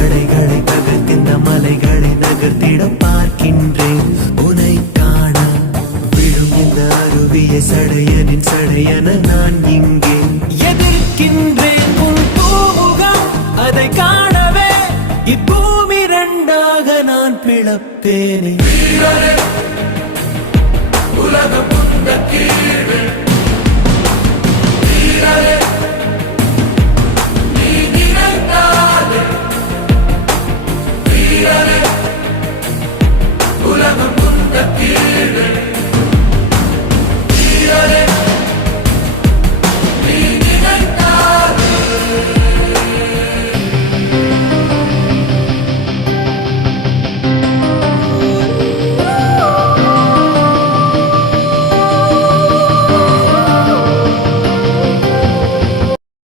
தடைகளை தகர்த்திந்த மலைகளை நகர்த்திட பார்க்கின்றேன் உனை காண விழும் இந்த அருவியை சடையனின் சடையன நான் இங்கே எதிர்க்கின்றேன் உன் பூமுகம் அதை காணவே இப்பூமி இரண்டாக நான் பிளப்பேனே உலக புந்த கீழே